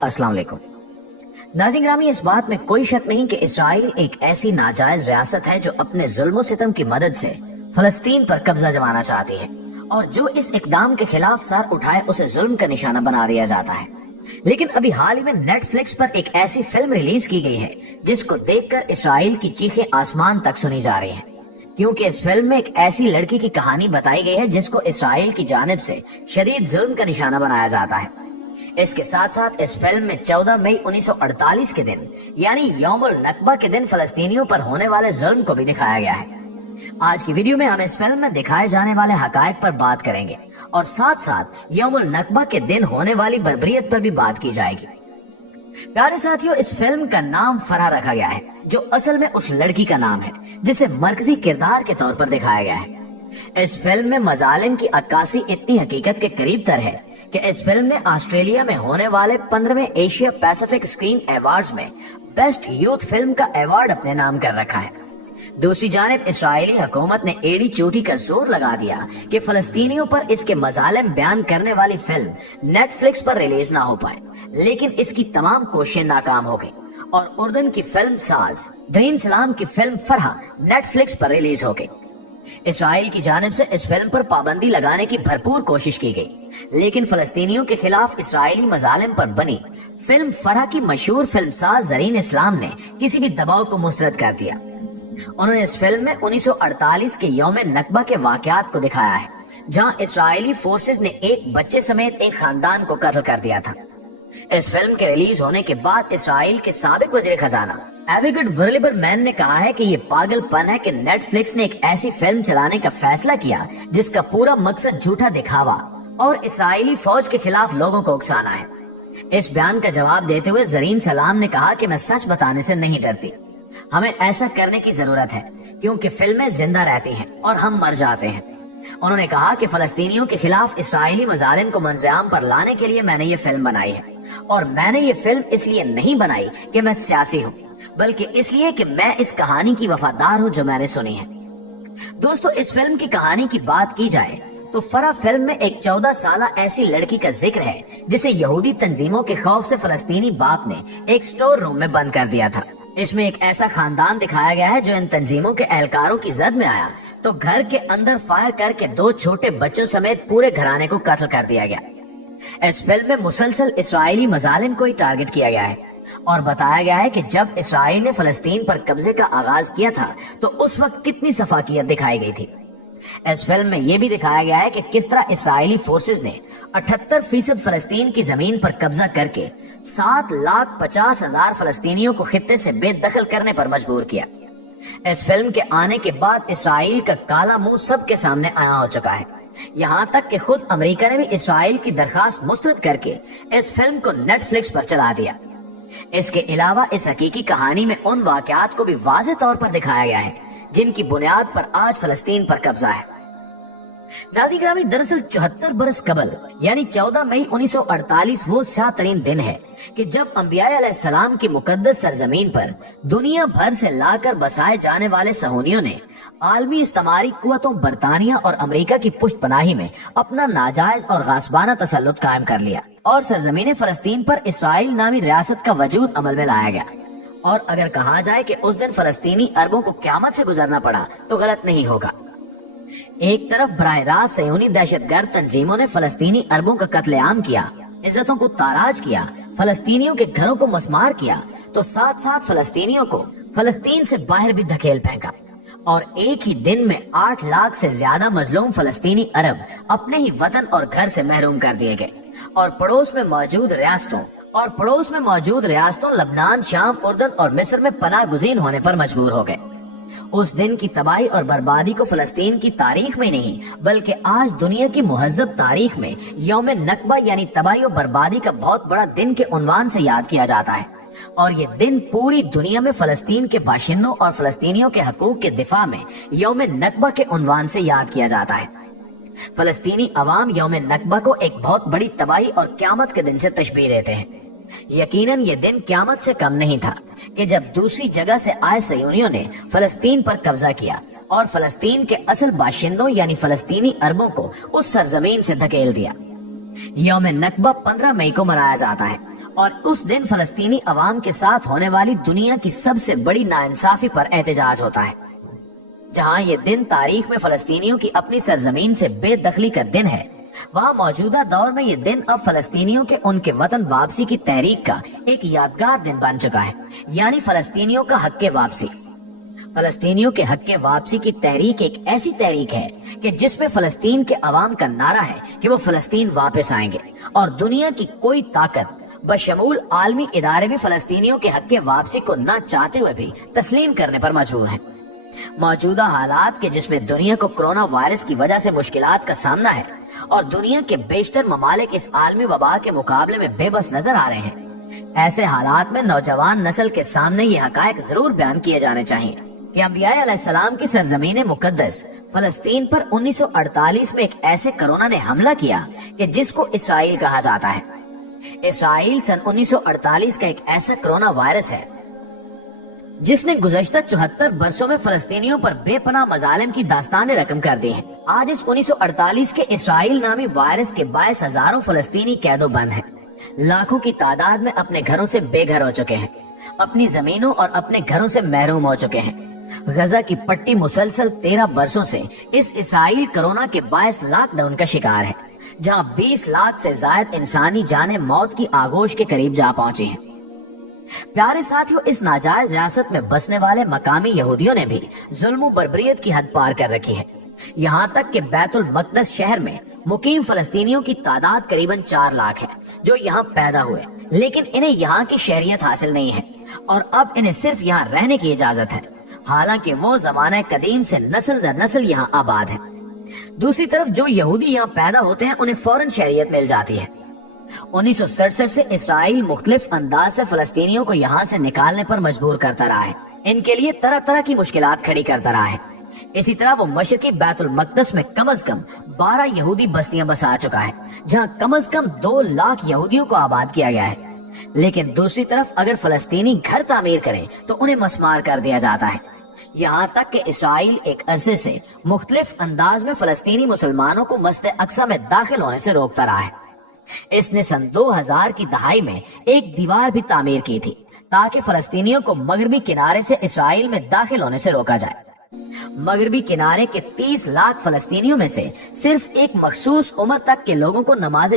अस्सलाम वालेकुम। नाज़रीन ग्रामी, इस बात में कोई शक नहीं कि इसराइल एक ऐसी नाजायज रियासत है जो अपने जुल्म सितम की मदद से फलस्तीन पर कब्जा जमाना चाहती है, और जो इस इकदाम के खिलाफ सर उठाए उसे जुल्म का निशाना बना दिया जाता है। लेकिन अभी हाल ही में नेटफ्लिक्स पर एक ऐसी फिल्म रिलीज की गई है जिसको देखकर इसराइल की चीखें आसमान तक सुनी जा रही हैं, क्योंकि इस फिल्म में एक ऐसी लड़की की कहानी बताई गई है जिसको इसराइल की जानिब से शदीद जुल्म का निशाना बनाया जाता है। इसके साथ साथ इस फिल्म में 14 मई 1948 के दिन यानी यौमुल नकबा के दिन फलस्तीनियों पर होने वाले जुल्म को भी दिखाया गया है। आज की वीडियो में हम इस फिल्म में दिखाए जाने वाले हकायक पर बात करेंगे और साथ साथ यौमुल नकबा के दिन होने वाली बर्बरियत पर भी बात की जाएगी। प्यारे साथियों, इस फिल्म का नाम फरह रखा गया है, जो असल में उस लड़की का नाम है जिसे मरकजी किरदार के तौर पर दिखाया गया है। इस फिल्म में मजालिम की अक्कासी इतनी हकीकत के करीब तर है कि इस फिल्म ने ऑस्ट्रेलिया में होने वाले 15वें एशिया पैसिफिक स्क्रीन अवार्ड्स में बेस्ट यूथ फिल्म का अवार्ड अपने नाम कर रखा है। दूसरी जानिब इसराइली हुकूमत ने एड़ी चोटी का जोर लगा दिया कि फलस्तीनियों पर इसके मजालिम बयान करने वाली फिल्म नेटफ्लिक्स पर रिलीज ना हो पाए, लेकिन इसकी तमाम कोशिशें नाकाम हो गई और उर्दन की फिल्म साज दरीन सलाम की फिल्म फरह नेटफ्लिक्स पर रिलीज हो गई। इसराइल की जानिब से इस फिल्म पर पाबंदी लगाने की भरपूर कोशिश की गई, लेकिन फलस्तीनियों के खिलाफ इसराइली मजालिम पर बनी फिल्म फरह की मशहूर फिल्म साज दरीन इस्लाम ने किसी भी दबाव को मुस्तरद कर दिया। उन्होंने इस फिल्म में 1948 के यौम नकबा के वाकयात को दिखाया है, जहां इसराइली फोर्सेस ने एक बच्चे समेत एक खानदान को कत्ल कर दिया था। इस फिल्म के रिलीज होने के बाद इसराइल के साबिक वजीर खजाना एविगड वर्लिबरमैन ने कहा है कि ये पागलपन है कि नेटफ्लिक्स ने एक ऐसी फिल्म चलाने का फैसला किया जिसका पूरा मकसद झूठा दिखावा और इसराइली फौज के खिलाफ लोगों को उकसाना है। इस बयान का जवाब देते हुए दरीन सलाम ने कहा कि मैं सच बताने से नहीं डरती, हमें ऐसा करने की जरूरत है क्योंकि फिल्में जिंदा रहती हैं और हम मर जाते हैं। उन्होंने कहा कि फलस्तीनियों के खिलाफ इसराइली मजालिम को मंजरेआम पर लाने के लिए मैंने ये फिल्म बनाई है, और मैंने ये फिल्म इसलिए नहीं बनाई कि मैं सियासी हूँ, बल्कि इसलिए कि मैं इस कहानी की वफादार हूँ जो मैंने सुनी है। दोस्तों, इस फिल्म की कहानी की बात की जाए तो फरह फिल्म में एक 14 साल ऐसी लड़की का जिक्र है जिसे यहूदी तंजीमों के खौफ से फलस्तीनी बाप ने एक स्टोर रूम में बंद कर दिया था। इसमें एक ऐसा खानदान दिखाया गया है जो इन तंजीमों के एहलकारों की जद में आया तो घर के अंदर फायर करके 2 छोटे बच्चों समेत पूरे घराने को कत्ल कर दिया गया। इस फिल्म में मुसलसल इसराइली मजालिम को ही टारगेट किया गया है और बताया गया है कि जब इसराइल ने फलस्तीन पर कब्जे का आगाज किया था तो उस वक्त कितनी सफाकियत दिखाई गई थी। इस फिल्म में यह भी दिखाया गया है कि किस तरह इसराइली फोर्सेस ने 78% फलस्तीन की जमीन पर कब्जा करके 7,50,000 फलस्तीनियों को खित्ते से बेदखल करने पर मजबूर किया। इस फिल्म के आने के बाद इसराइल का काला मुंह सबके सामने आया हो चुका है, यहाँ तक कि खुद अमेरिका ने भी इसराइल की दरखास्त मुस्तरद करके इस फिल्म को नेटफ्लिक्स पर चला दिया। इसके अलावा इस हकीकी कहानी में उन वाकयात को भी वाज़ेह तौर पर दिखाया गया है जिनकी बुनियाद पर आज फलस्तीन पर कब्जा है। नाज़रीन ग्रामी, दरअसल 74 बरस कबल यानी 14 मई 1948 वो स्याह तरीन दिन है कि जब अंबिया अलैहिस्सलाम की मुकद्दस सरजमीन पर दुनिया भर से लाकर बसाए जाने वाले सहूनियों ने आलमी इस्तेमारी कुव्वतों बरतानिया और अमेरिका की पुष्ट पनाही में अपना नाजायज और गासबाना तसल्लुत कायम कर लिया और सरजमीन फलस्तीन पर इसराइल नामी रियासत का वजूद अमल में लाया गया। और अगर कहा जाए कि उस दिन फलस्तीनी अरबों को क़यामत से गुजरना पड़ा तो गलत नहीं होगा। एक तरफ बराह रास्त सयूनी दहशतगर्द तंजीमों ने फलस्तीनी अरबों का कत्लेआम किया, इज्जतों को ताराज किया, फलस्तीनियों के घरों को मस्मार किया, तो साथ साथ फलस्तीनियों को फलस्तीन से बाहर भी धकेल फेंका और एक ही दिन में 8 लाख से ज्यादा मजलूम फलस्तीनी अरब अपने ही वतन और घर से महरूम कर दिए गए और पड़ोस में मौजूद रियासतों लबनान, शाम, उर्दन और मिस्र में पनाह गुज़ीन होने पर मजबूर हो गए। उस दिन की तबाही और बर्बादी को फलस्तीन की तारीख में नहीं बल्कि आज दुनिया की मुहज्जब तारीख में यौम नकबा यानी तबाही और बर्बादी का बहुत बड़ा दिन के उन्वान से याद किया जाता है, और ये दिन पूरी दुनिया में फलस्तीन के बाशिंदों और फलस्तीनियों के हकूक के दिफा में यौम नकबा के उन्वान से याद किया जाता है। फलस्तीनी अवाम यौम नकबा को एक बहुत बड़ी तबाही और क़यामत के दिन से तशबीह देते हैं। यकीनन ये दिन क़यामत से कम नहीं था कि जब दूसरी जगह से आए सयूनियों ने फलस्तीन पर कब्जा किया और फलस्तीन के असल बाशिंदों यानी फलस्तीनी अरबों को उस सरजमीन से धकेल दिया। यौम नकबा 15 मई को मनाया जाता है और उस दिन फलस्तीनी अवाम के साथ होने वाली दुनिया की सबसे बड़ी नाइंसाफी पर एहतजाज होता है। जहां ये दिन तारीख में फलस्तीनियों की अपनी सरजमीन से बेदखली का दिन है, वहाँ मौजूदा दौर में ये दिन अब फलस्तीनियों के उनके वतन वापसी की तहरीक का एक यादगार दिन बन चुका है, यानी फलस्तीनियों का हक़ वापसी। फलस्तीनियों के हक़ वापसी की तहरीक एक ऐसी तहरीक है कि जिसमें फलस्तीन के अवाम का नारा है कि वो फलस्तीन वापस आएंगे और दुनिया की कोई ताकत बशमूल आलमी इदारे भी फलस्तीनियों के हक़ वापसी को न चाहते हुए भी तस्लीम करने पर मजबूर हैं। मौजूदा हालात के जिसमें दुनिया को कोरोना वायरस की वजह से मुश्किलात का सामना है और दुनिया के बेशतर ममालिक इस आलमी वबा के मुकाबले में बेबस नजर आ रहे हैं, ऐसे हालात में नौजवान नस्ल के सामने ये हकायक जरूर बयान किए जाने चाहिए कि अंबिया अलैहिस्सलाम की सरजमीन मुकद्दस फलस्तीन पर 1948 में एक ऐसे कोरोना ने हमला किया कि जिसको इसराइल कहा जाता है। इसराइल सन 1948 का एक ऐसा कोरोना वायरस है जिसने गुज़श्ता 74 बरसों में फलस्तीनियों पर बेपनाह मजालिम की दास्तानें रकम कर दी हैं। आज इस 1948 के इसराइल नामी वायरस के बायस हजारों फलस्तीनी कैदो बंद हैं। लाखों की तादाद में अपने घरों से बेघर हो चुके हैं, अपनी जमीनों और अपने घरों से महरूम हो चुके हैं। गजा की पट्टी मुसलसल 13 बरसों से इस इसराइल कोरोना के बायस लॉकडाउन का शिकार है, जहां 20 लाख से ज्यादा इंसानी जानें मौत की आगोश के करीब जा पहुंची हैं। प्यारे साथियों, इस नाजायज रियासत में बसने वाले मकामी यहूदियों ने भी जुल्म बर्बरियत की हद पार कर रखी है। यहाँ तक कि बैतुल मकदस शहर में मुकीम फलस्तीनियों की तादाद करीबन 4 लाख है, जो यहाँ पैदा हुए, लेकिन इन्हें यहाँ की शहरियत हासिल नहीं है और अब इन्हें सिर्फ यहाँ रहने की इजाजत है, हालांकि वो जमाने कदीम से नस्ल दर नस्ल यहाँ आबाद है। दूसरी तरफ जो यहूदी यहाँ पैदा होते हैं उन्हें फौरन शहरियत मिल जाती है। 1967 से इसराइल मुख्तलिफ अंदाज से फलस्तीनियों को यहाँ से निकालने पर मजबूर करता रहा है, इनके लिए तरह तरह की मुश्किलात खड़ी करता रहा है। इसी तरह वो मशरकी बैतुल मकदस में कम से कम 12 यहूदी बस्तियां बसा चुका है, जहाँ कम से कम 2 लाख यहूदियों को आबाद किया गया है। लेकिन दूसरी तरफ अगर फलस्तीनी घर तामीर करें तो उन्हें मस्मार कर दिया जाता है। यहाँ तक कि इसराइल एक अरसे से मुख्तलिफ अंदाज में फलस्तीनी मुसलमानों को मस्जिद अक्सा में दाखिल होने से रोकता रहा है। इसने सन 2000 की दहाई में एक दीवार भी तामीर की थी ताकि फलस्तीनियों को मगरबी किनारे से इसराइल में दाखिल होने से रोका जाए। मगरबी किनारे के 30 लाख फलस्तीनियों में से सिर्फ एक मखसूस उम्र तक के लोगों को नमाज